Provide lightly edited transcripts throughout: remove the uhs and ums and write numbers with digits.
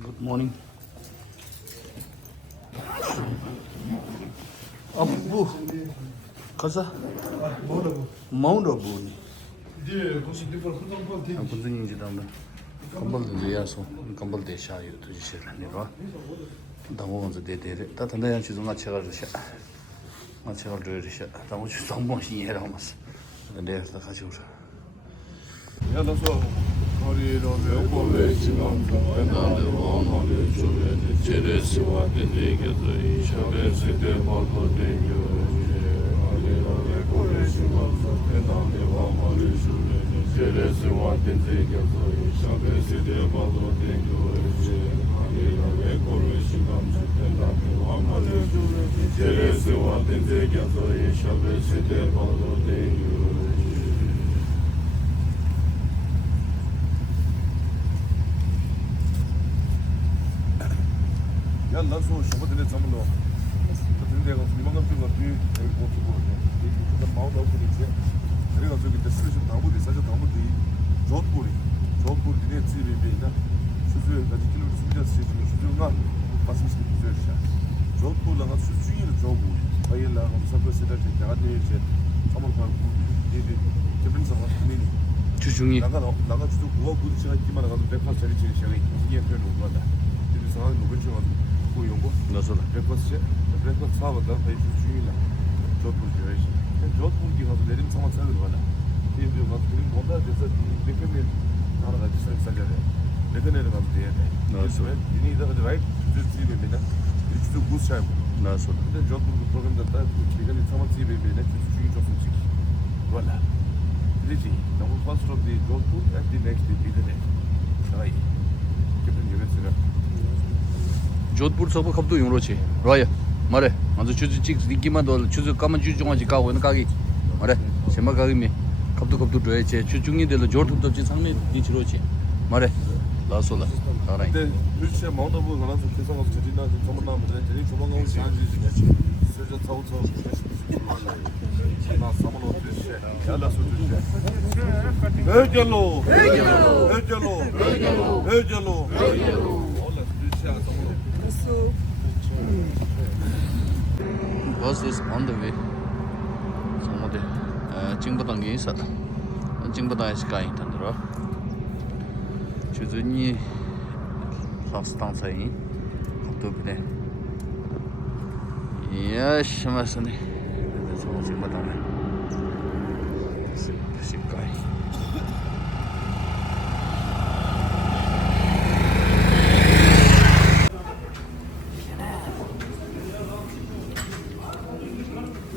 Good morning. Abu, kaza? Mount Abu ni. Aku tu ni jadi apa? Kambal tu dia so, kambal tu saya itu je sih ni lah. Damu orang tu dia. Tapi tanda yang cuci nak cakap tu sih, nak cakap tu sih. Damu cuci damu sih ni ramas. Dia tu kacau. Ya da so Kori lo ve ko ve chimam na de wo no le chu ve de chere se wa de de ge zo i sha ve se de mo lo de yo Kori lo ve ko ve chimam na de wo no le chu ve de chere se wa de de ge zo i sha ve se de mo lo de yo Kori lo ve ko ve chimam na de wo no le chu ve de chere se wa de de ge zo i sha ve se de mo lo de yo 야, 나서 저번에 잠을 넣어. 그때 내가 이만큼 좀 뒤에 여기 보고 이제 마음 넣고 이제 내가 저기 이제 슬슬 나무들 사실 나무들 저불이 내 집에 있다. 수수에 가지 킬로미터 수비자 시스템 수수가 파스미스 비즈야. 저불랑 수주의를 저고 바이라 감사도 세다 제가 이제 잠을 가고 이제 저번서 왔더니 주중이 나가 주도 그거 부딪히가 있기만 하고 100%짜리 시간이 이게 별로 없다. 그래서 누구 좀 bu yolu nasıl? Breakfast sağladı. Peki şuyla. Jodhpur diyor işte. Jodhpur gibi haberlerim sana söyler bana. Diye diyor bak benim onda ceza beklemeyin. Arada ceza sadece. Beklenelim abi diye. Nasıl? Yine de right. Cüzi bir bina. Üçlü buz çay bu. Nasıl? Bir de Jodhpur programda da benim tamam diye bir bina. Çünkü çok sıcak. Valla. Dici. Tamam fast road di Jodhpur at the next day bir de. Ay. Kimin gibi söyle. Jodhpur सब कब तो यूं रोचे रोया मरे मतलब choose चिक दिक्की में तो चुज कम चुज जुआ जी काव ना कागी मरे सेमा कागी में कब तो रोए चे चुजुंगी दे लो जोधपुर तो जिस हमने नीचे रोचे मरे लासोला ताराई 근데 일체 마운드부 가서 계속 가서 저리나 저만 나면 돼. 저리 조만간 오지 않지. 세자 타고 나 사만 어디시. 야라 소주시. 해결로. 올라 주시야 사만. Bus is on the way. Somode Jingbatang gi sa. Jingbatang is kai tan ro. Chuzuni last stand sai. To bine. Yes, masani. Das ist Jingbatang. Sip kai.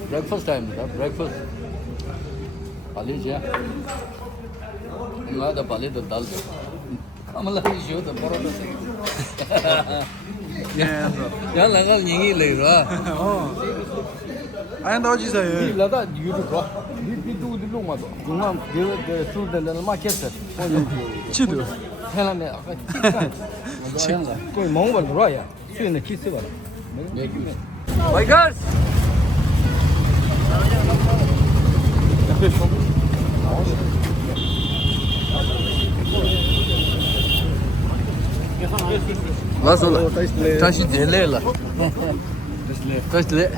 Breakfast time da breakfast pali ja nga da pali da dal kamala jo da parota se ya la ga nyingi le ro Anh đó chỉ say. di la da youtube ro di du di lu ma do nga de su de la ma kesa Chi du. hela ne chi ko mong ba ro ya su ne kisi ba Bikers Nasıl? Taşı dele la. Taşı dele.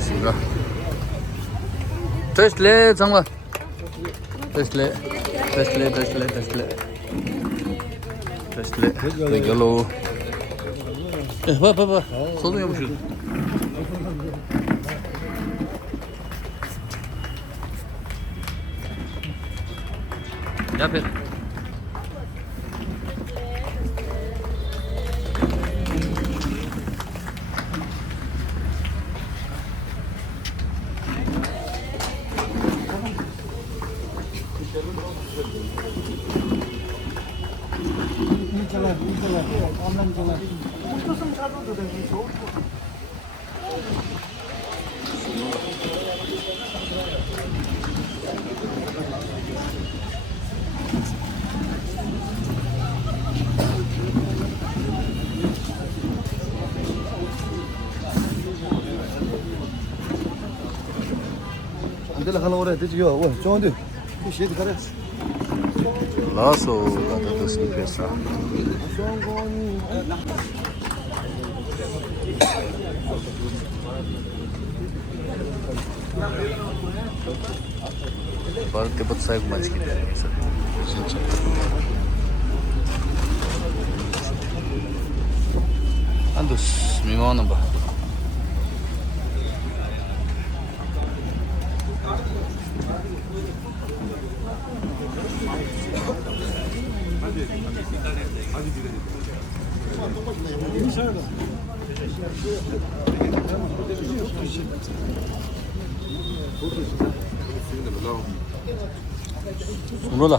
Sıra. Taşı dele 장마. Taşı dele. Begalo. 봐. 소동 해보시오. 옆에. Andela khala ora te jiyo, wa chonde. Ki shit kare. Lasso gata das festa. Parte pot sai cum ați chide, sincer. Andus, mi mona ba. Umrola.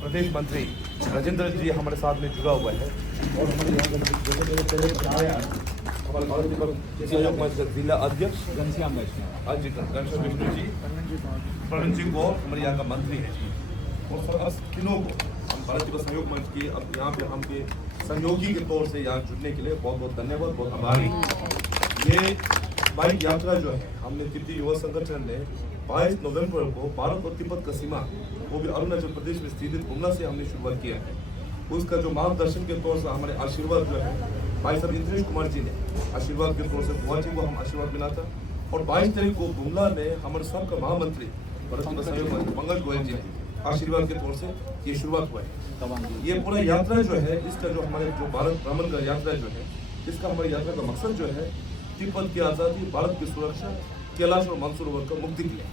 प्रदेश मंत्री राजेंद्र जी हमारे साथ में जुड़ा हुआ है और हमारे यहाँ हमारे भारत सहयोग मंच का जिला अध्यक्ष घनश्याम विष्णु जी, प्रवीण सिंह को हमारे यहाँ का मंत्री है जी, और सर किलों को हम भारत का सहयोग मंच के अब यहाँ पे हम के सहयोगी के तौर से यहाँ जुड़ने के लिए बहुत बहुत धन्यवाद, बहुत आभारी। ये बाइक यात्रा जो है हमने तिब्बती युवा संगठन ने 22 नवंबर को भारत और तिब्बत का सीमा वो भी अरुणाचल प्रदेश में स्थित गुमला से हमने शुरुआत किया है। उसका जो मार्गदर्शन के तौर से हमारे आशीर्वाद जो है भाई साहब इंद्रेश कुमार जी ने आशीर्वाद के तौर से बुआ जी को हम आशीर्वाद मिला था, और 22 तारीख को गुमला में हमारे सबका महामंत्री भारत का सहयोग मंत्री मंगल गोयल जी ने आशीर्वाद के तौर से ये शुरुआत हुआ है। ये पूरा यात्रा जो है, इसका जो हमारे जो भारत भ्रमण का यात्रा जो है, इसका हमारी यात्रा का मकसद जो है तिब्बत की आज़ादी, भारत की सुरक्षा, कैलाश और मानसरोवर का मुक्ति के लिए।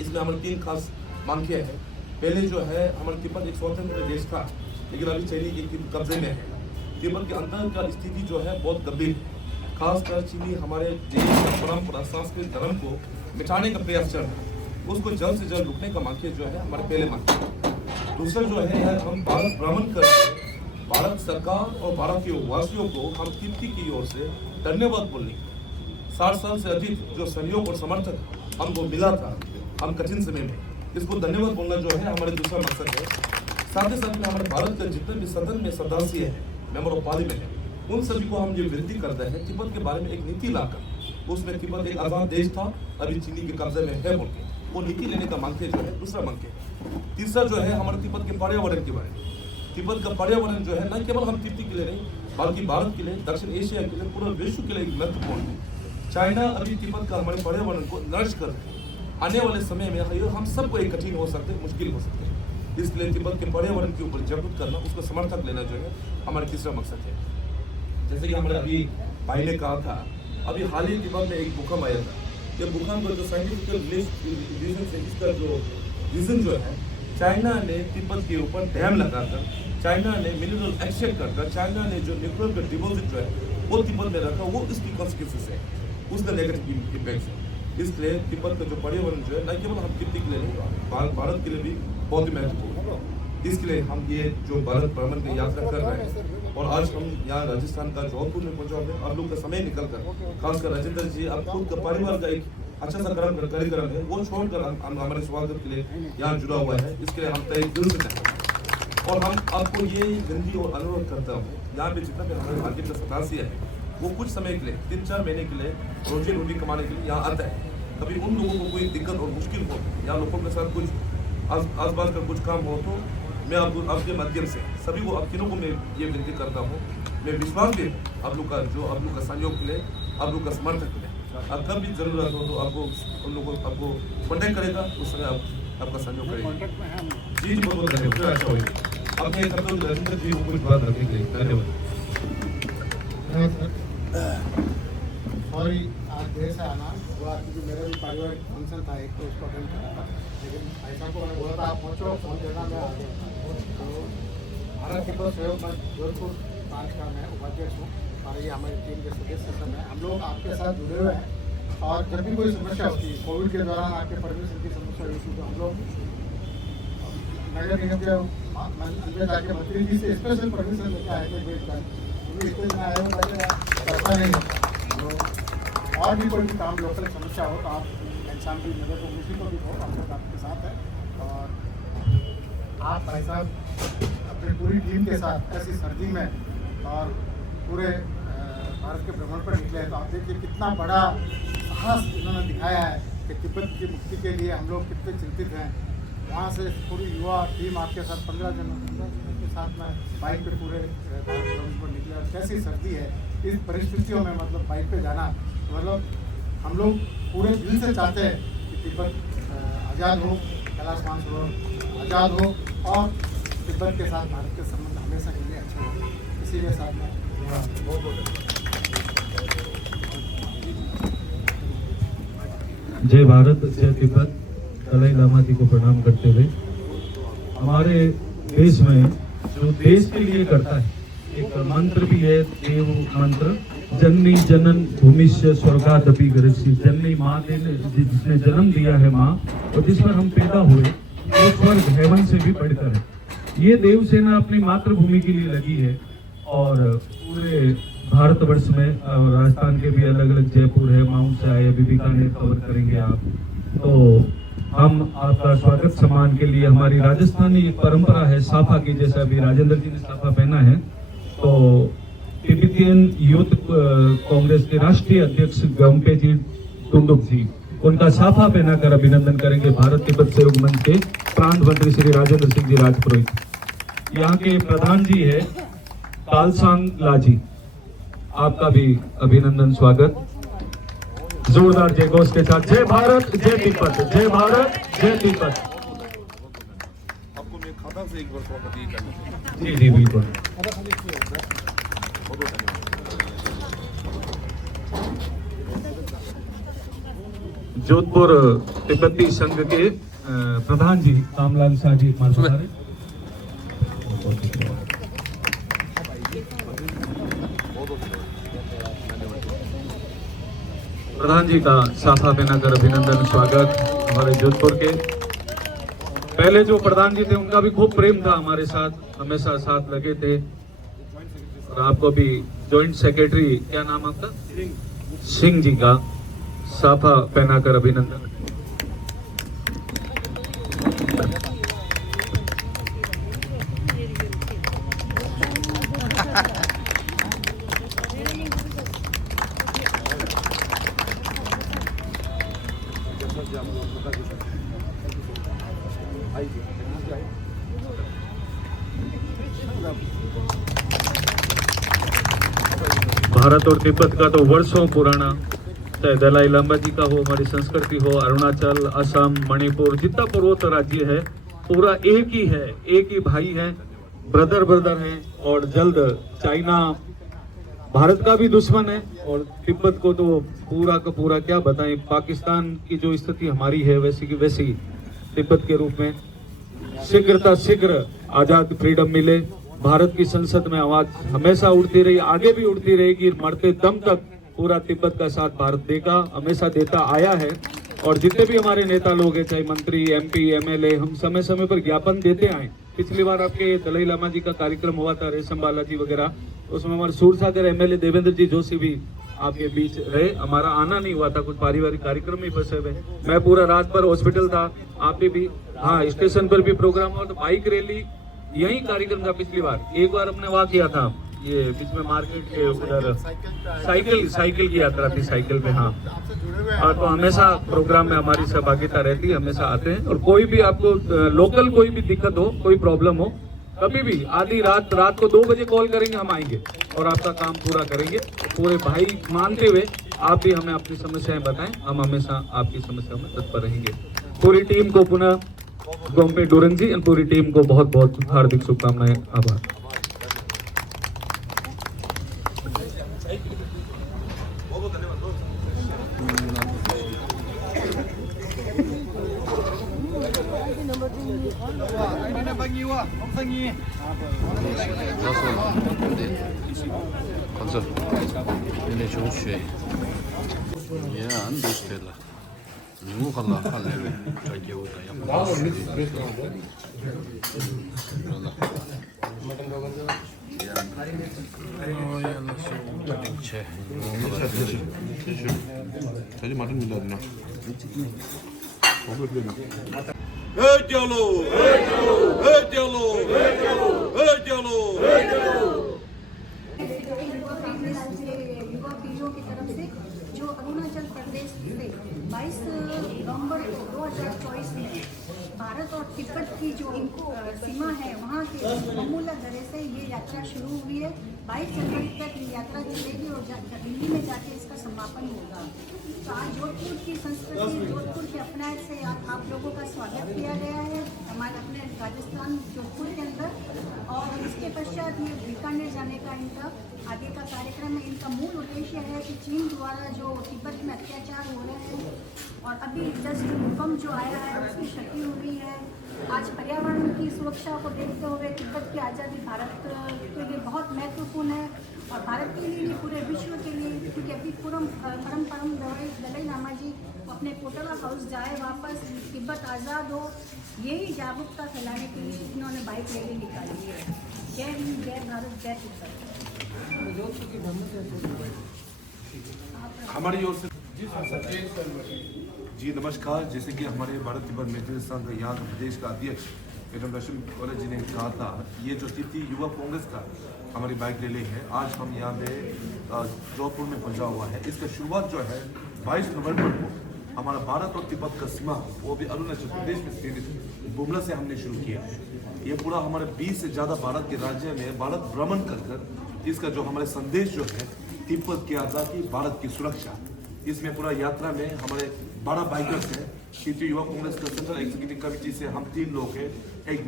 इसमें हमारे 3 खास मांगे हैं। पहले जो है हमारा तिब्बत एक स्वतंत्र देश था, लेकिन अभी चीनी के कब्जे में है। तिब्बत के अंदर का स्थिति जो है बहुत गंभीर है। खासकर चीनी हमारे देश का परंपरा, संस्कृति, धर्म को मिटाने का प्रयास चल रहा है। उसको जल्द से जल्द रुकने का मांगे जो है हमारे पहले मांगे। दूसरा जो है हम भारत भ्रमण करके भारत सरकार और भारत के वासियों को हम तिब्बत की ओर से धन्यवाद बोलने 60 साल से अधिक जो सहयोग और समर्थन हमको मिला था हम कठिन समय में, इसको धन्यवाद बोलना जो है हमारे दूसरा मकसद है। साथ ही साथ में हमारे भारत के जितने भी सदन में सदस्य हैं, मेंबर ऑफ पार्लियामेंट है, उन सभी को हम ये विनती करते हैं तिब्बत के बारे में एक नीति लाकर, उसमें तिब्बत एक आज़ाद देश था, अभी चीनी के कब्जे में है बोल के वो नीति लेने का मांगते जो है दूसरा मांगते। तीसरा जो है हमारे तिब्बत के पर्यावरण के बारे में। तिब्बत का पर्यावरण जो है न केवल हम तिब्बत के लिए नहीं, बल्कि भारत के लिए, दक्षिण एशिया के लिए, पूरे विश्व के लिए एक महत्वपूर्ण है। चाइना अभी तिब्बत का हमारे पर्यावरण को नष्ट कर रहे हैं। आने वाले समय में हम सबको एक कठिन हो सकते, मुश्किल हो सकते हैं। इसलिए तिब्बत के पर्यावरण के ऊपर जागरूक करना, उसको समर्थक लेना जो है हमारा तीसरा मकसद है। जैसे कि हमारे अभी भाई ने कहा था, अभी हाल ही तिब्बत में एक भूकंप आया था। ये भूकंप का जो साइंटिफिक रीजन से, इसका जो रीजन जो है, चाइना ने तिब्बत के ऊपर डैम लगाकर, चाइना ने मिनरल एक्सट्रैक्ट कर, चाइना ने जो न्यूक्लियर का डिपॉजिट जो है वो तिब्बत में रखा, वो इसकी कॉन्सिक्वेंसेस है, उसका नेगेटिव इम्पैक्ट है। इसलिए तिब्बत का जो पर्यावरण जो है न केवल हम तिब्बत के लिए नहीं, भारत के लिए भी बहुत ही महत्वपूर्ण है। इसके लिए हम ये जो भारत भ्रमण की यात्रा कर रहे हैं, और आज हम यहाँ राजस्थान का जोधपुर में पहुंचा हुए, आप लोग का समय निकल कर, खासकर राजेंद्र जी, आप खुद का परिवार का एक अच्छा सा कार्यक्रम है, वो छोड़कर हम हमारे स्वागत के लिए यहाँ जुड़ा हुआ है। इसके लिए हम तय दिल से चाहते हैं। और हम आपको ये विनती और अनुरोध करता हूँ, यहाँ पे जितना भी हमारे मार्केट का सदस्य है, वो कुछ समय के लिए 3-4 महीने के लिए रोजी रोटी कमाने के लिए यहाँ आता है। कभी उन लोगों को कोई दिक्कत और मुश्किल हो, या लोगों के साथ कुछ आसपास का कुछ काम हो, तो मैं आपके माध्यम से सभी को, आप तीनों को मैं ये विनती करता हूँ। मैं विश्वास भी आप लोग का सहयोग के लिए, आप लोग का समर्थन के लिए, आप कब भी जरूरत हो तो आपको उन लोगों को आपको कॉन्टैक्ट करेगा, उस समय आपका सहयोग करेगा। जी बहुत बहुत धन्यवाद। अच्छा होगा अपने राजेंद्र जी को कुछ बात रखेंगे। धन्यवाद। सॉरी, आज देर से आना हुआ क्योंकि मेरा भी पारिवारिक फंक्शन था एक, तो उसको अटेंड करना था, लेकिन भाई साहब को मैंने बोला था आप पहुँचो, फोन करना, मैं आ गया। तो भारत तिब्बत सहयोग मंच जोधपुर ब्रांच का मैं उपाध्यक्ष हूँ, और ये हमारी टीम के सदस्य सब हैं। हम लोग आपके साथ जुड़े हुए हैं, और जब भी कोई समस्या होती है, कोविड के दौरान आपके परमिशन की समस्या हुई थी, तो हम लोग नगर निगम के अंदर जाके मंत्री जी से स्पेशल परमिशन लेके आए थे वेट कर, क्योंकि स्टेज में आए हो करता नहीं होता। तो और भी कोई भी काम, लोकल समस्या हो, तो आप इंसान की मदद को, किसी को भी हो, हम लोग आपके साथ हैं। और आप भाई साहब अपनी पूरी टीम के साथ ऐसी सर्दी में और पूरे भारत के भ्रमण पर निकले हैं, तो आप देखिए कितना बड़ा साहस इन्होंने दिखाया है कि तिब्बत की मुक्ति के लिए हम लोग कितने चिंतित हैं। वहाँ से पूरी युवा टीम आपके साथ 15 जनों के साथ में बाइक पे पूरे भारत भ्रमण पर निकले, और कैसी सर्दी है इस परिस्थितियों में, मतलब बाइक पे जाना, मतलब हम लोग पूरे दिल से चाहते हैं कि तिब्बत आज़ाद हो, कैलाश मानसरोवर आज़ाद हो, और तिब्बत के साथ भारत के संबंध हमेशा के लिए अच्छे हो। इसीलिए साथ में बहुत बहुत जय भारत, जय तिब्बत। दलाई लामा जी को प्रणाम करते हुए, हमारे देश में जो देश के लिए करता है, एक मंत्र भी है, देव मंत्र, जननी जनन भूमिष्य स्वर्गादपि गरीयसी। जननी माँ ने, जिसने जन्म दिया है माँ, और जिस पर हम पैदा हुए, वो स्वर्ग हेवन से भी बढ़कर है। ये देव सेना अपनी मातृभूमि के लिए लगी है, और पूरे भारतवर्ष में, राजस्थान के भी अलग अलग, जयपुर है, माउंट से आए, अभी बीकानेर कवर करेंगे आप। तो हम आपका स्वागत सम्मान के लिए, हमारी राजस्थानी परंपरा है साफा की, जैसा अभी राजेंद्र जी ने साफा पहना है, तो तिब्बतियन यूथ कांग्रेस के राष्ट्रीय अध्यक्ष गम्पे जी टुंडुक जी, उनका साफा पहनाकर अभिनंदन करेंगे भारत तिब्बत सहयोग मंच के प्रांत मंत्री श्री राजेंद्र सिंह जी राजपुरोहित। यहाँ के प्रधान जी है कालसांग लाजी, आपका भी अभिनंदन स्वागत। जोरदार जय घोष के साथ, जय भारत, जय तिब्बत, जय भारत, जय तिब्बत। यहाँ से एक बार स्वागत करना चाहिए। जी जी बिल्कुल। जोधपुर तिब्बती संघ के प्रधान जी कामलाल शाह जी हमारे साथ हैं। प्रधान जी का साफा पहनाकर अभिनंदन स्वागत हमारे जोधपुर के। पहले जो प्रधान जी थे उनका भी खूब प्रेम था हमारे साथ, हमेशा साथ लगे थे। और आपको भी जॉइंट सेक्रेटरी क्या नाम आपका, सिंह जी का साफा पहनाकर अभिनंदन। भारत और तिब्बत का तो वर्षों पुराना, चाहे दलाई लामा जी का हो, हमारी संस्कृति हो, अरुणाचल, असम, मणिपुर, जितना पूर्वोत्तर राज्य है पूरा एक ही है, एक ही भाई है, ब्रदर ब्रदर है। और जल्द चाइना भारत का भी दुश्मन है और तिब्बत को तो पूरा का पूरा क्या बताएं, पाकिस्तान की जो स्थिति हमारी है वैसी की वैसी तिब्बत के रूप में शीघ्र आजाद फ्रीडम मिले। भारत की संसद में आवाज हमेशा उठती रही, आगे भी उठती रहेगी, मरते दम तक पूरा तिब्बत का साथ भारत देगा, हमेशा देता आया है। और जितने भी हमारे नेता लोग हैं, चाहे मंत्री, एमपी, एमएलए, हम समय समय पर ज्ञापन देते आए। पिछली बार आपके दलाई लामा जी का कार्यक्रम हुआ था, रेशम बालाजी वगैरह, उसमें हमारे सूरसागर एमएलए देवेंद्र जी जोशी भी आपके बीच रहे। हमारा आना नहीं हुआ था, कुछ पारिवारिक कार्यक्रम में फंसे हुए। मैं पूरा रात भर हॉस्पिटल था, आप भी हाँ स्टेशन पर भी प्रोग्राम हुआ, तो बाइक रैली यही कार्यक्रम था पिछली बार। एक बार हमने वहाँ किया था, ये बीच में मार्केट के उधर साइकिल की यात्रा थी, साइकिल पे। हाँ तो हमेशा प्रोग्राम में हमारी सहभागिता रहती है, हमेशा आते हैं। और कोई भी आपको लोकल कोई भी दिक्कत हो, कोई प्रॉब्लम हो, कभी भी आधी रात को 2 बजे कॉल करेंगे, हम आएंगे और आपका काम पूरा करेंगे। पूरे भाई मानते हुए आप भी हमें अपनी समस्याएं बताएं, हम हमेशा आपकी समस्या में तत्पर रहेंगे। पूरी टीम को पुनः गोम्पे डोरंग जी और पूरी टीम को बहुत बहुत हार्दिक शुभकामनाएं, आभार। 가자. 얘네 조슈에. 얘안 도스텔라. 누구 갈라 할래를 저기 오다. 저기 맞은 일 없나? युवा पीढ़ियों की तरफ से जो अरुणाचल प्रदेश से 22 नवंबर 2024 में भारत और तिब्बत की जो सीमा है वहाँ के बमूला दरे से ये यात्रा शुरू हुई है। 22 जनवरी तक ये यात्रा चलेगी और दिल्ली में जाके इसका समापन होगा। तो आज जोधपुर की संस्कृति, जोधपुर के अपनायत से आप लोगों का स्वागत किया गया है हमारे अपने राजस्थान जोधपुर के अंदर। और इसके पश्चात ये बीकानेर जाने का इनका आगे का कार्यक्रम है। इनका मूल उद्देश्य है कि चीन द्वारा जो तिब्बत में अत्याचार हो रहे हैं और अभी जस्ट भूकंप जो आया है उसकी क्षति हुई है, आज पर्यावरण की सुरक्षा को देखते हुए तिब्बत की आज़ादी भारत के लिए बहुत महत्वपूर्ण है और भारत के लिए नहीं पूरे विश्व के लिए, क्योंकि अभी परम दलाई लामा जी अपने पोटला हाउस जाए वापस, तिब्बत आज़ाद हो, यही जागरूकता फैलाने के लिए इन्होंने बाइक रैली निकाली है। जय हिंद, जय भारत, जय तिब्बत। हमारी ओर से जी नमस्कार। जैसे कि हमारे भारत तिब्बत मैत्री संघ यहाँ का प्रदेश का अध्यक्ष मैडम रश्मि कॉलेज जी ने कहा था, ये जो तिब्बती युवा कांग्रेस का हमारी बाइक रैली है, आज हम यहाँ पे जोधपुर में पहुँचा हुआ है। इसका शुरुआत जो है 22 नवंबर को हमारा भारत और तिब्बत का सीमा, वो भी अरुणाचल प्रदेश में स्थित बुमला से हमने शुरू किया है। ये पूरा हमारे 20 से ज़्यादा भारत के राज्य में भारत भ्रमण कर इसका जो हमारे संदेश जो है तिब्बत की आज़ादी, भारत की सुरक्षा, इसमें पूरा यात्रा में हमारे 12 बाइकर्स हैं। तिब्बती युवा कांग्रेस का सेंट्रल एग्जीक्यूटिव कमेटी से हम 3 लोग हैं, एक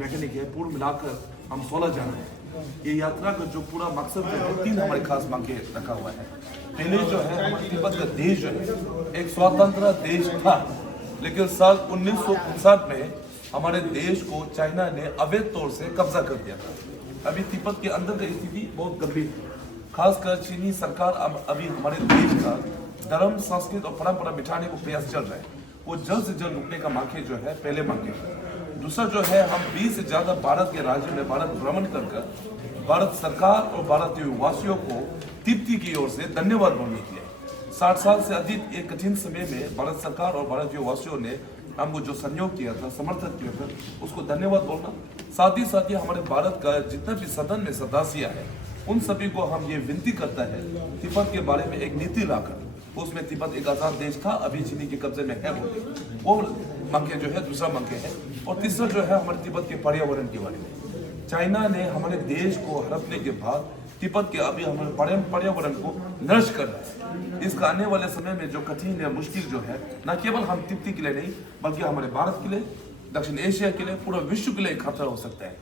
मैकेनिक है, पूर्ण मिलाकर हम 16 जन हैं। ये यात्रा का जो पूरा मकसद जो है 3 हमारे खास मांगे रखा हुआ है। पहले जो है हमारे तिब्बत का देश जो है एक स्वतंत्र देश था, लेकिन साल 1959 में हमारे देश को चाइना ने अवैध तौर से कब्जा कर दिया था। अभी तिब्बत के अंदर की स्थिति बहुत गंभीर है, खासकर चीनी सरकार अब अभी हमारे देश का धर्म, संस्कृति और परंपरा मिटाने को प्रयास चल रहा है। वो जल्द से जल्द रुकने का मांगे जो है पहले मांगे। दूसरा जो है हम 20 से ज्यादा भारत के राज्यों में भारत भ्रमण कर भारत सरकार और भारतीय वासियों को तिब्बती की ओर से धन्यवाद बोलने के लिए 60 साल से अधिक एक कठिन समय में भारत सरकार और भारतीय वासियों ने हमको जो सहयोग किया था, समर्थन किया था, उसको धन्यवाद बोलना। साथ ही हमारे भारत का जितना भी सदन में सदस्य है उन सभी को हम ये विनती करता है तिब्बत के बारे में एक नीति लाकर, उसमें तिब्बत एक आजाद देश था, अभी चीनी के कब्जे में है, वो मांगे जो है दूसरा मांगे है। और तीसरा जो है हमारे तिब्बत के पर्यावरण के बारे में, चाइना ने हमारे देश को हड़पने के बाद तिब्बत के अभी हमारे पर्यावरण को नष्ट कर रहा है। इसका आने वाले समय में जो कठिन या मुश्किल जो है, न केवल हम तिब्बती के लिए नहीं बल्कि हमारे भारत के लिए, दक्षिण एशिया के लिए, पूरा विश्व के लिए खतरा हो सकता है।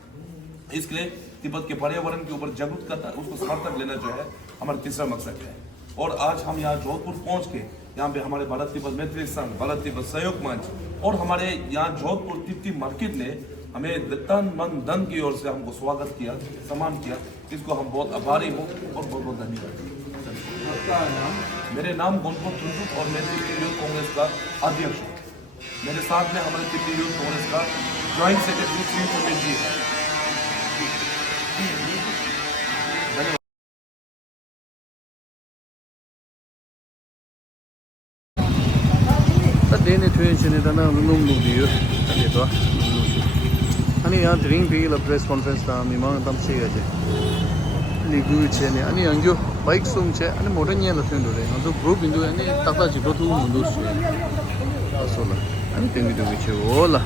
इसके लिए तिब्बत के पर्यावरण के ऊपर जागरूक करना, उसको समर्थन लेना जो है हमारा तीसरा मकसद है। और आज हम यहाँ जोधपुर पहुँच के यहाँ पे हमारे भारत तिब्बत मैत्री संघ, भारत तिब्बत सहयोग मंच और हमारे यहाँ जोधपुर तिब्बती मार्केट ने हमें तन मन धन की ओर से हमको स्वागत किया, सम्मान किया। इसको हम बहुत आभारी हूँ और बहुत बहुत धन्यवाद। मेरे नाम गोनपुर थुंजुक और मैं तिब्बती यूथ कांग्रेस का अध्यक्ष हूँ। मेरे साथ में हमारे तिब्बती यूथ कांग्रेस का ज्वाइंट सेक्रेटरी श्री चुमेश जी है। Dene tuyenshini dana nung diyo ane to ani ya drink bi la press conference ta mi mang tam se ya je ligu che ne ani angyo bike sung che ani modern ya la thun do re no group bindu ani takla ji botu mundu su asola ani tengi do che ola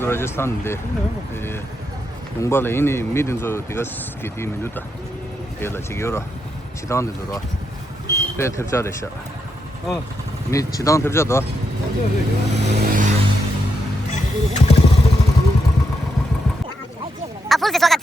Rajasthan दे 용발에 이니 미든서 디가스 기디 민두다 얘라 지겨라 지단데 돌아 배 탭자래샤 미 지단 탭자다 아 full से स्वागत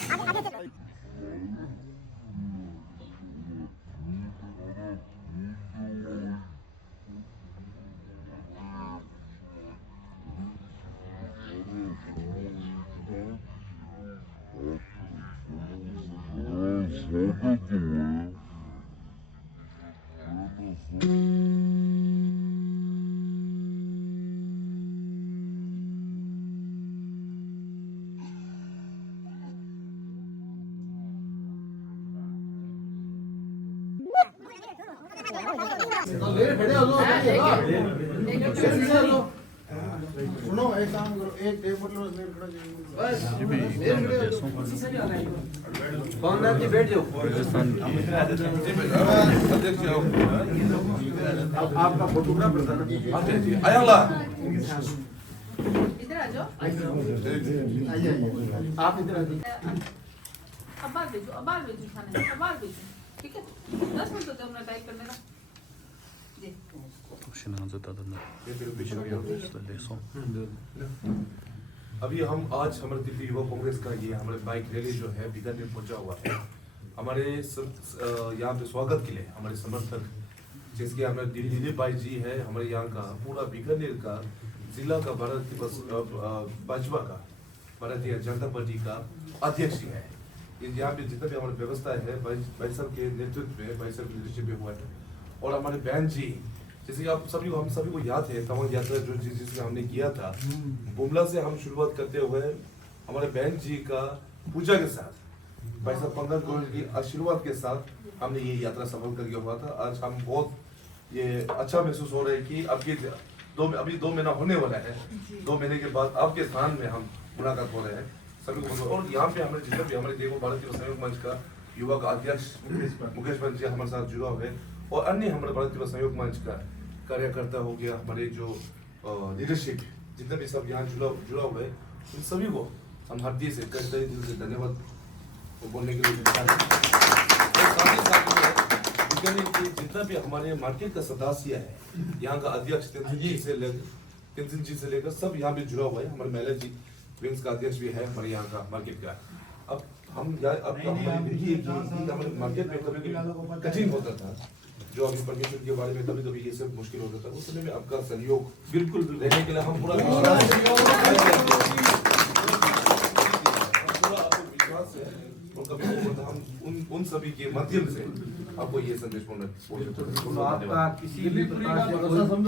सुनो एक काम करो, एक table में late खड़ा ये भी देशों कौन जी बैठ जाओ। राजस्थान की अध्यक्ष जी आओ। आपका फोटोग्राफ आयला इधर आ जाओ। आइए आप इधर आइए। अबार भेजो खाने अबार भेजो, ठीक है। 10 मिनट तो जब मैं टाइप करने का जी। अभी हम आज हमारे दिल्ली युवा कांग्रेस का ये हमारे बाइक रैली जो है बीकानेर पहुंचा हुआ है। हमारे यहाँ पे स्वागत के लिए हमारे समर्थक जिसके हमारे दिलीप भाई जी है, हमारे यहाँ का पूरा बीकानेर का जिला का भाजपा का भारतीय जनता पार्टी का अध्यक्ष है। यहाँ पे जितना भी हमारी व्यवस्था है भाई साहब के नेतृत्व में, भाई साहब के लीडरशिप में हुआ है। और हमारे बहन जी जैसे कि आप सभी को हम सभी को याद है तमाम यात्रा जो जिसमें हमने किया था बुमला से हम शुरुआत करते हुए हमारे बहन जी का पूजा के साथ भाई साहब पंकज गोयल की आशीर्वाद के साथ हमने ये यात्रा सफल करके हुआ था। आज हम बहुत ये अच्छा महसूस हो रहा है कि अभी 2 महीना होने वाला है। 2 महीने के बाद आपके स्थान में हम मुलाकात हो रहे हैं सभी को। और यहाँ पे हमारे जितने भी हमारे देखो भारतीय संयोग मंच का युवा का अध्यक्ष मुकेश पंत जी हमारे साथ जुड़ा हुए और अन्य हमारे भारतीय संयोग मंच का कार्यकर्ता हो गया, हमारे जो लीडरशिप जितने भी सब यहाँ जुड़ा हुआ है इन सभी को हम हृदय से कई दिल से धन्यवाद बोलने के लिए जितना भी हमारे मार्केट का सदस्य है यहाँ का अध्यक्ष तेंजिन जी से लेकर सब यहाँ पे जुड़ा हुआ है। हमारे महिला जी विंग्स का अध्यक्ष भी है हमारे यहाँ का मार्केट का। अब हम हमारे मार्केट में कभी कठिन होता था जो अभी परमिशन के बारे में कभी ये सब मुश्किल होता था, उस समय में आपका सहयोग बिल्कुल रहने के लिए हम पूरा विश्वास है और कभी हम उन सभी के माध्यम से आपको ये संदेश तो आपका किसी भी प्रकार से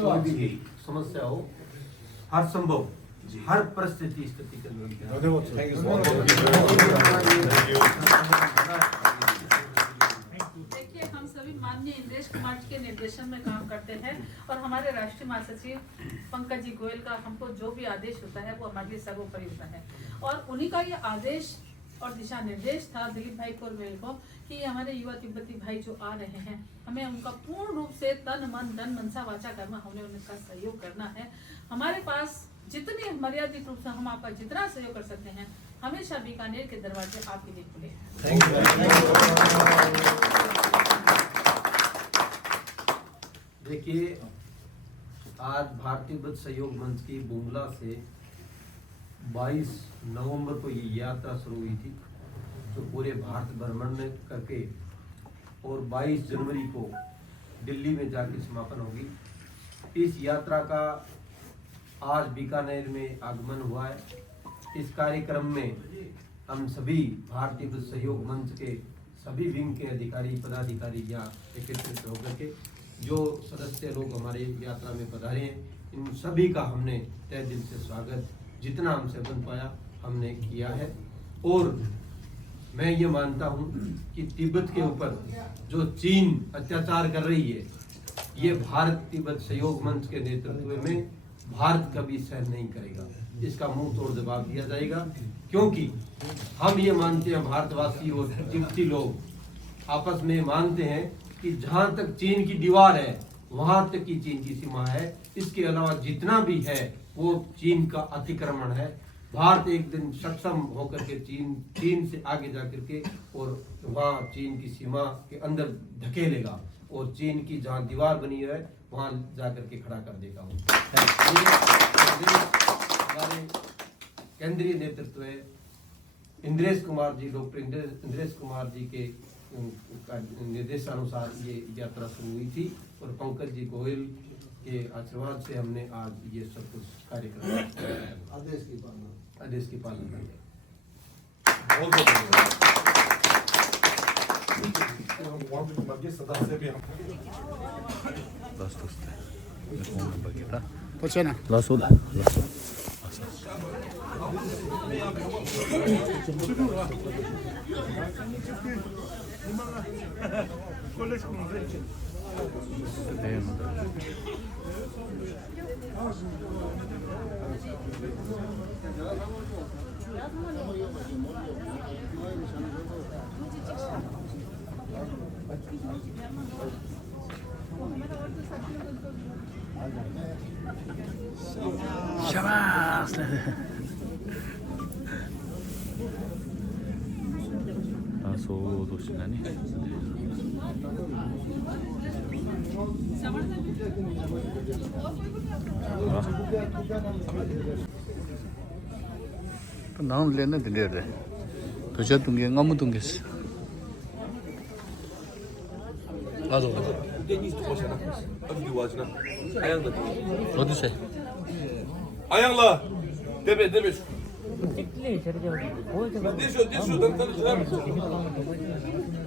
कोई भी समस्या हो हर संभव हर परिस्थिति स्थिति के अंदर माननीय इंद्रेश कुमार जी के निर्देशन में काम करते हैं और हमारे राष्ट्रीय महासचिव पंकज जी गोयल का हमको जो भी आदेश होता है वो हमारे लिए सर्वोपरि होता है। और उन्हीं का ये आदेश और दिशा निर्देश था दिलीप भाई कोरवेल को कि हमारे युवा तिब्बती भाई जो आ रहे हैं हमें उनका पूर्ण रूप से तन मन धन मनसा वाचा कर्म हमने उनका सहयोग करना है। हमारे पास जितनी मर्यादित रूप से हम आपका जितना सहयोग कर सकते हैं हमेशा बीकानेर के दरवाजे आपके लिए खुले हैं। देखिए आज भारतीय तिब्बत सहयोग मंच की बुमला से 22 नवंबर को ये यात्रा शुरू हुई थी जो पूरे भारत भ्रमण में करके और 22 जनवरी को दिल्ली में जाके समापन होगी। इस यात्रा का आज बीकानेर में आगमन हुआ है। इस कार्यक्रम में हम सभी भारतीय तिब्बत सहयोग मंच के सभी विंग के अधिकारी पदाधिकारी यहाँ एकत्रित होकर के जो सदस्य लोग हमारे यात्रा में पधारे हैं इन सभी का हमने तहे दिल से स्वागत जितना हमसे बन पाया हमने किया है। और मैं ये मानता हूँ कि तिब्बत के ऊपर जो चीन अत्याचार कर रही है ये भारत तिब्बत सहयोग मंच के नेतृत्व में भारत कभी सहन नहीं करेगा। इसका मुंह तोड़ जवाब दिया जाएगा क्योंकि हम ये मानते हैं भारतवासी और तिब्बती लोग आपस में मानते हैं कि जहां तक चीन की दीवार है वहां तक की चीन की सीमा है। इसके अलावा जितना भी है वो चीन का अतिक्रमण है। भारत एक दिन सक्षम होकर के चीन से आगे जाकर के और वहां चीन की सीमा के अंदर धकेलेगा और चीन की जहां दीवार बनी है वहां जाकर के खड़ा कर देगा। हमारे केंद्रीय नेतृत्व है इंद्रेश कुमार जी, डॉक्टर इंद्रेश कुमार जी के निर्देशानुसार ये यात्रा शुरू हुई थी और पंकज जी गोयल के आशीर्वाद से हमने आज ये सब कुछ कार्यक्रम आदेश की पालना कर सदस्य भी हम Las dos. Con un paquete. Pochena. Las oda. Shabazz. Todo sinani. 나는 레는 들려래. 도저 둥게 너무 둥겠어. 나도. 어디서? 아양라 데베 데베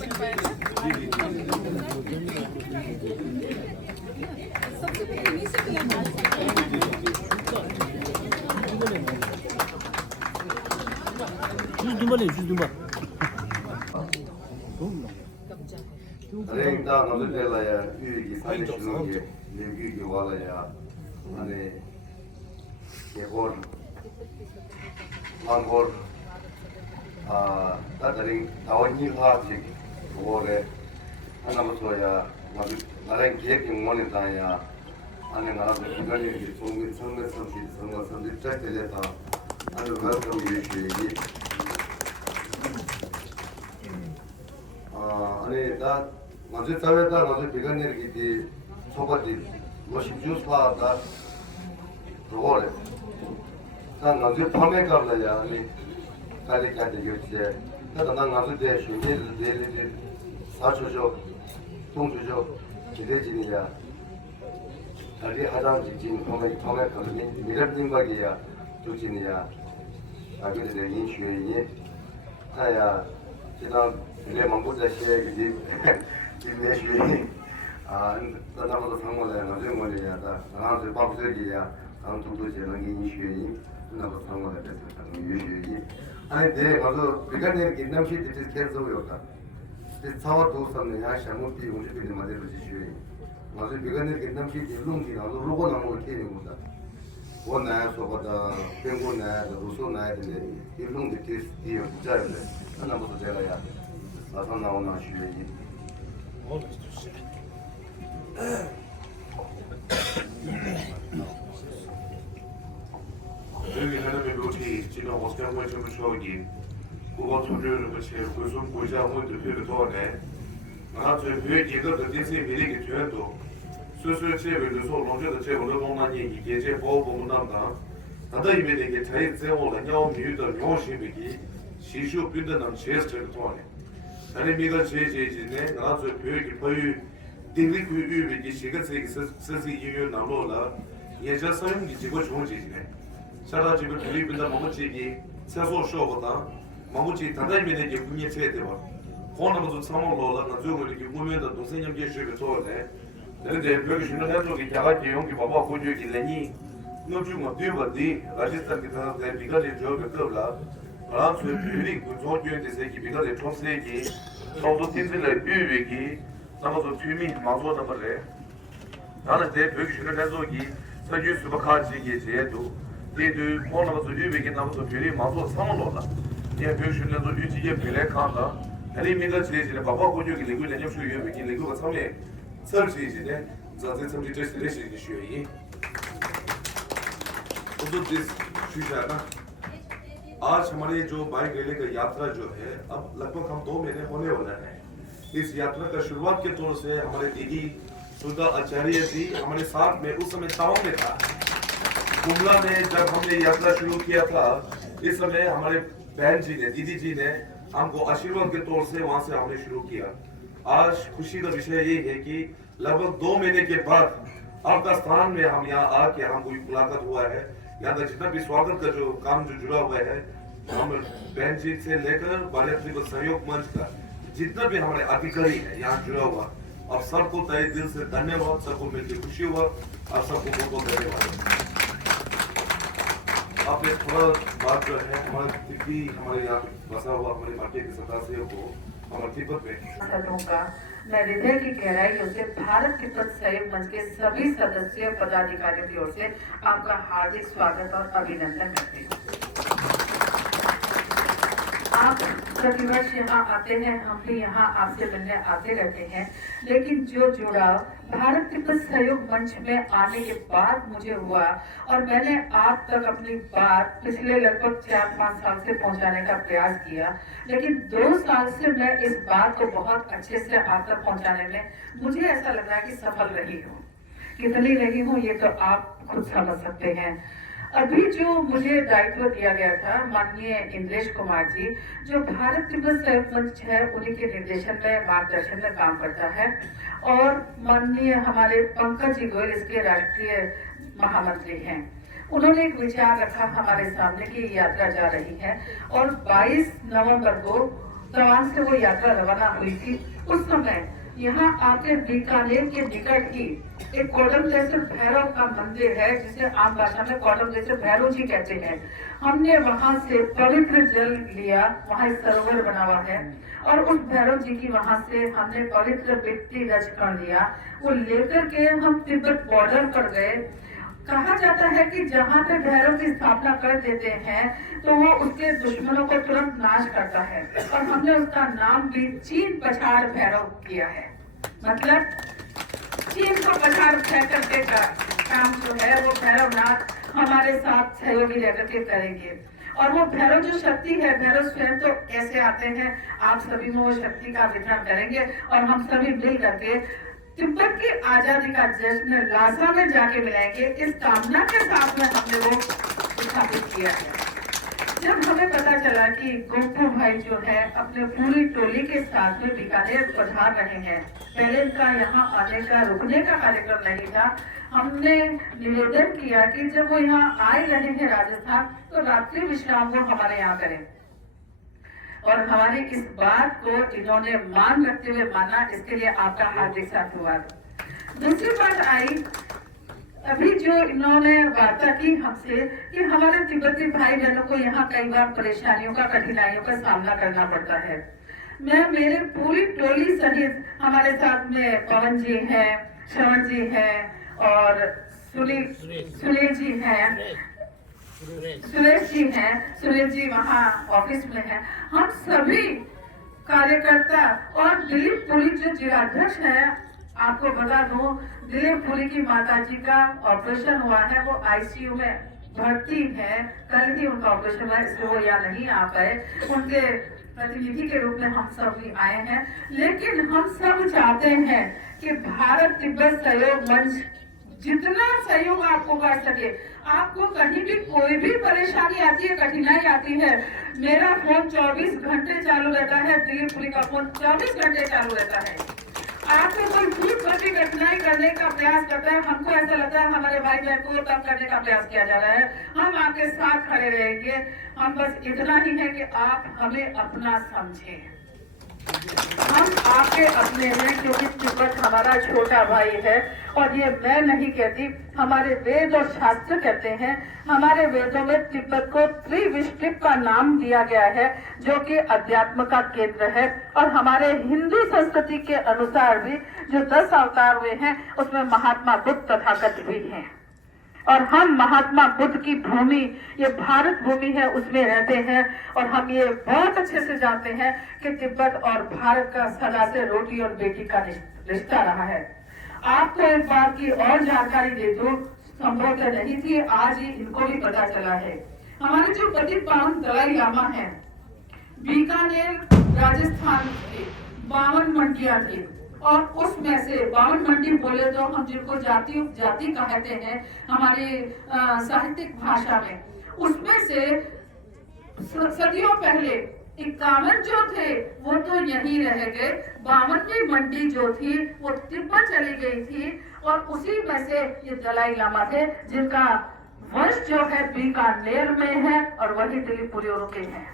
बन पाया था सबसे पहले इन्हीं से मिला Alleen daar nog een uurtje van de slootje, een uurtje wallen ja. En je hoort, man hoort, dat alleen daar niet hard zit, horen. En dan moet je ja, maar alleen keer in morgen dan ja. En dan gaat het dan je zonder dit trekken je dan. En dan gaat het weer je. 아니 나 먼저 사회다 먼저 비건 내리기 소바디 뭐시 주스파다 그거래 난 먼저 밤에 가려야 아니 가리까지 요새 나도 난 먼저 대시 내일 사주죠 동주죠 기대지니야 다리 하장 지진 밤에 가면 미랍님과기야 두진이야 아그들 인슈에 아야 지난 ले मंगू जैसे कि मैं शुरू तब तो संगोले मुझे मुझे याद था से पाप से किया हम तो से लगी शुरू ना तो संगोले जैसे संगी शुरू अरे दे मतलब बिगड़ने की नाम की जिस कैसे होता इस सावर तो सामने यहाँ शमुती मुझे भी मजे बजे शुरू मुझे बिगड़ने की नाम की दिलों की ना लोगों ना वो क्या नहीं होता वो नया सोबता पेंगो नया रूसो नया दिलों की किस दियो जाए ना तो जगह याद 나서 나오나 쉬어야지. 여기 하나의 로티 지난 오스카고에 좀 쇼기 그거 소리를 같이 무슨 고자고 되게 더네 나도 왜 이거 대세 미리게 되어도 수술 제외로 소롱제의 제외로 동안이 이게 제 보고 난다 나도 이미 되게 잘 제어를 nhau 미유도 요시비기 시슈 빈다는 제스처를 통해 아니 미가 제제지네 나도 교육이 거의 딩리 교육이 시간이 스스 이유 나로라 예전 사용이 지고 좋은 지네 사라 지금 빌리빈다 먹었지 세소 쇼보다 먹었지 다다이면에 이제 분이 체대와 혼나도 참으로라 나중에 이렇게 보면은 동생님 계시게 좋네 근데 여기 주는 해도기 자가지 용기 봐봐 고주기 레니 노주마 뒤바디 라지스탄 기타 비가리 조가 끌라 아, 저 뷰리 그쪽에 대해서 비가 내 총세기 저도 팀들의 뷰위기 나도 튜미 마소다 버래 나는 내 뷰기 주는 해도기 서주스가 같이 계제도 대도 혼나서 뷰위기 나도 뷰리 마소 상로라 내 뷰기 주는 해도 유지에 빌에 칸다 아니 미가 지레지네 바바 고주기 리고 내년 수 유비기 리고가 상에 설치지네 자세 좀 디테일스 레시기 쉬어이 तो दिस शुजाना आज हमारी जो बाइक रैली का यात्रा जो है अब लगभग हम 2 महीने होने वाला है इस यात्रा का शुरुआत के तौर से हमारे दीदी सुधा आचार्य जी हमारे साथ में उस समय टाउन में था कुमला में जब हमने यात्रा शुरू किया था इस समय हमारे बहन जी ने दीदी जी ने हमको आशीर्वाद के तौर से वहां से हमने शुरू किया आज खुशी का विषय ये है कि लगभग 2 महीने के बाद आपका स्थान में हम यहाँ आके हमको मुलाकात हुआ है। यहाँ का जितना भी स्वागत का जो काम जो जुड़ा हुआ है, हम बहन जी से लेकर भारतीय तिब्बत सहयोग मंच का जितना भी हमारे अधिकारी है यहाँ जुड़ा हुआ, अब सबको तहे दिल से धन्यवाद, सबको मिलकर खुशी हुआ और सबको बहुत बहुत धन्यवाद। आपने थोड़ा बात जो है हमारे तिब्बती हमारे यहाँ बसा हुआ हमारे माटी के सदस्यों को हमारे तिब्बत में मैं हृदय की गहराइयों से भारत तिब्बत सहयोग मंच के सभी सदस्यों पदाधिकारियों की ओर से आपका हार्दिक स्वागत और अभिनंदन करते हैं। आप प्रतिवर्ष यहाँ आते हैं, हम भी यहाँ आपसे मिलने आते रहते हैं, लेकिन जो जुड़ाव भारत तिब्बत सहयोग मंच में आने के बाद मुझे हुआ और मैंने आप तक अपनी बात पिछले लगभग 4-5 साल से पहुँचाने का प्रयास किया, लेकिन 2 साल से मैं इस बात को बहुत अच्छे से आप तक पहुँचाने में मुझे ऐसा लग रहा है कि सफल रही हूँ। कितनी रही हूँ ये तो आप खुद समझ सकते हैं। अभी जो मुझे दायित्व दिया गया था माननीय इंद्रेश कुमार जी, जो भारत तिब्बत सहयोग मंच है, उन्हीं के निर्देशन में मार्गदर्शन में काम करता है, और माननीय हमारे पंकज जी गोयल इसके राष्ट्रीय महामंत्री हैं। उन्होंने एक विचार रखा हमारे सामने कि यात्रा जा रही है और 22 नवंबर को तवांग से वो यात्रा रवाना हुई थी। उस समय यहाँ आपके बीकानेर के निकट ही एक कोडमलेश्वर भैरव का मंदिर है, जिसे आम भाषा में कोडमलेश्वर भैरव जी कहते हैं। हमने वहाँ से पवित्र जल लिया, वहाँ एक सरोवर बना हुआ है, और उस भैरव जी की वहाँ से हमने पवित्र मिट्टी रच कर लिया। वो लेकर के हम तिब्बत बॉर्डर पर गए। कहा जाता है कि जहाँ पे भैरव की स्थापना कर देते हैं तो वो उसके दुश्मनों को तुरंत नाश करता है, और हमने उसका नाम भी चीन पछाड़ भैरव किया है। मतलब चीन को पछाड़ करके का काम जो है वो भैरवनाथ हमारे साथ सहयोगी लेकर के करेंगे। और वो भैरव जो शक्ति है, भैरव स्वयं तो कैसे आते हैं, आप सभी में वो शक्ति का वितरण करेंगे और हम सभी मिल करके तिब्बत की आजादी का जश्न लासा में जाके मिलाएंगे। इस कामना के साथ में हमने वो स्थापित किया है। जब हमें पता चला कि गोपू भाई जो है अपने पूरी टोली के साथ में बीकानेर पधार रहे हैं, पहले इनका यहाँ आने का रुकने का कार्यक्रम नहीं था, हमने निवेदन किया कि जब वो यहाँ आए रहे हैं राजस्थान, तो रात्रि विश्राम वो हमारे यहाँ करें, और हमारी इस बात को इन्होंने मान रखते हुए माना। इसके लिए आपका हार्दिक साधुवाद। दूसरी बात आई, अभी जो इन्होंने वार्ता की हमसे कि हमारे तिब्बती भाई बहनों को यहाँ कई बार परेशानियों का, कठिनाइयों का सामना करना पड़ता है। मैं मेरे पूरी टोली सहित, हमारे साथ में पवन जी हैं, श्रवण जी हैं और सुनील जी हैं, सुरेश जी हैं, सुरेश जी वहाँ ऑफिस में हैं। हम सभी कार्यकर्ता और दिलीप पुरी जो जिलाध्यक्ष है, आपको बता दूं, दिलीप पुरी की माता जी का ऑपरेशन हुआ है, वो आईसीयू में भर्ती है, कल ही उनका ऑपरेशन हुआ, इसलिए वो यहाँ नहीं आ पाए। उनके प्रतिनिधि के रूप में हम सब भी आए हैं, लेकिन हम सब चाहते हैं कि भारत तिब्बत सहयोग मंच जितना सहयोग आपको कर सके। आपको कहीं भी कोई भी परेशानी आती है, कठिनाई आती है, मेरा फोन 24 घंटे चालू रहता है, दिलीपुरी का फोन 24 घंटे चालू रहता है। आपको कोई भूल भटकी कठिनाई करने का प्रयास करता है, हमको ऐसा लगता है हमारे भाई बहन को कम करने का प्रयास किया जा रहा है, हम आपके साथ खड़े रहेंगे। हम बस इतना ही है कि आप हमें अपना समझें। हम आपके अपने हैं, क्योंकि तिब्बत हमारा छोटा भाई है, और ये मैं नहीं कहती, हमारे वेद और शास्त्र कहते हैं। हमारे वेदों में तिब्बत को त्रिविष्टिप का नाम दिया गया है, जो कि अध्यात्म का केंद्र है, और हमारे हिंदू संस्कृति के अनुसार भी जो 10 अवतार हुए हैं उसमें महात्मा बुद्ध तथागत भी हैं। और हम महात्मा बुद्ध की भूमि, ये भारत भूमि है, उसमें रहते हैं, और हम ये बहुत अच्छे से जानते हैं कि तिब्बत और भारत का सदा से रोटी और बेटी का रिश्ता रहा है। आपको एक बात की और जानकारी दे दूं, संभव तो नहीं थी, आज ही इनको भी पता चला है। हमारे जो पतित पावन दलाई लामा है, बीकानेर राजस्थान के 52 मंडियां थी, और उसमें से 52 मंडी बोले तो हम जिनको जाति कहते हैं हमारी साहित्यिक भाषा में, उसमें से सदियों पहले 51 जो थे वो तो यहीं रह गए, 52वीं मंडी जो थी वो तिब्बत चली गई थी। और उसी में से ये दलाई लामा थे जिनका वंश जो है बीकानेर में है और वही त्रिपुरी के हैं।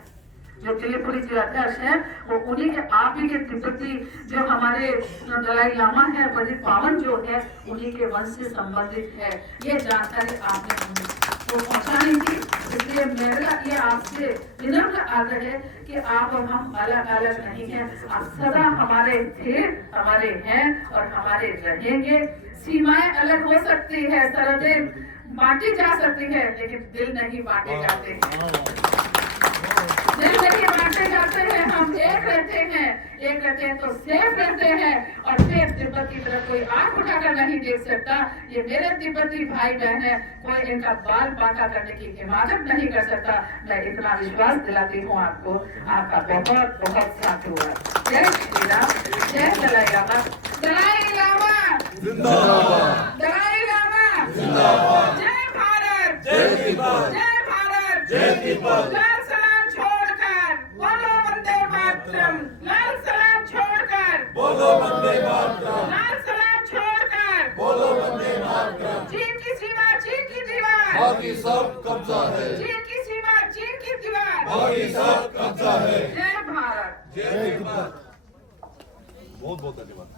जो त्रिपुरी जी अध्यक्ष हैं वो उन्हीं के आप ही के तिब्बती जो हमारे दलाई लामा है बड़ी पावन जो है उन्हीं के वंश से संबंधित है। ये जानकारी आपने वो पहुंचानी थी। इसलिए मेरा ये आपसे विनम्र आग्रह है कि आप और हम अलग अलग नहीं हैं, आप सदा हमारे थे, हमारे हैं और हमारे रहेंगे। सीमाएं अलग हो सकती है, सरहदें बांटी जा सकती है, लेकिन दिल नहीं बांटे जाते हैं। दिल नहीं बांटे जाते हैं, हम एक रहते हैं तो सेफ रहते हैं। और फिर तिब्बत की तरफ कोई आंख उठाकर नहीं देख सकता। ये मेरे तिब्बती भाई बहन है, कोई इनका बाल बांका करने की हिमाकत नहीं कर सकता। मैं इतना विश्वास दिलाती हूँ आपको। आपका बहुत बहुत साथ हुआ। जय श्री राम, जय दलाई लामा। दलाई लामा जिंदाबाद, दलाई लामा जिंदाबाद। जय भारत, जय तिब्बत, जय भारत, जय तिब्बत। लाल सलाम छोड़कर बोलो वंदे मातरम। लाल सलाम छोड़कर बोलो वंदे मातरम। लाल सलाम छोड़कर बोलो वंदे मातरम। चीन की सीमा चीन की दीवार, बाकी सब कब्जा है। चीन की सीमा चीन की दीवार, बाकी सब कब्जा है। जय भारत, जय तिब्बत। बहुत बहुत धन्यवाद।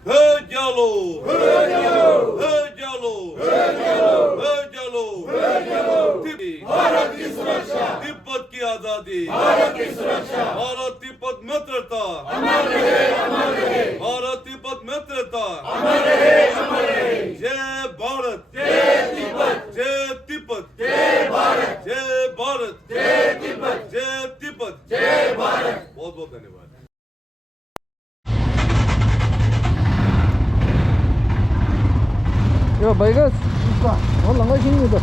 हे जालो, हे जालो, हे जालो, हे जालो, हे जालो, हे जालो। भारत की सुरक्षा, तिब्बत की आजादी, भारत की सुरक्षा, भारत तिब्बत मित्रता, अमर रहे, अमर रहे, भारत तिब्बत मित्रता, अमर रहे, अमर रहे। जय भारत, जय तिब्बत, जय तिब्बत, जय भारत, जय भारत, जय तिब्बत, जय तिब्बत, जय भारत। बहुत बहुत धन्यवाद। 야, 마이가 랑가신입니다.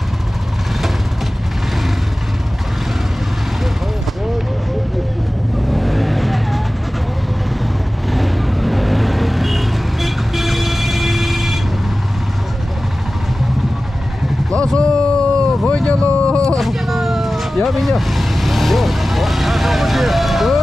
라소 보이gel로. 야, 민야. 요.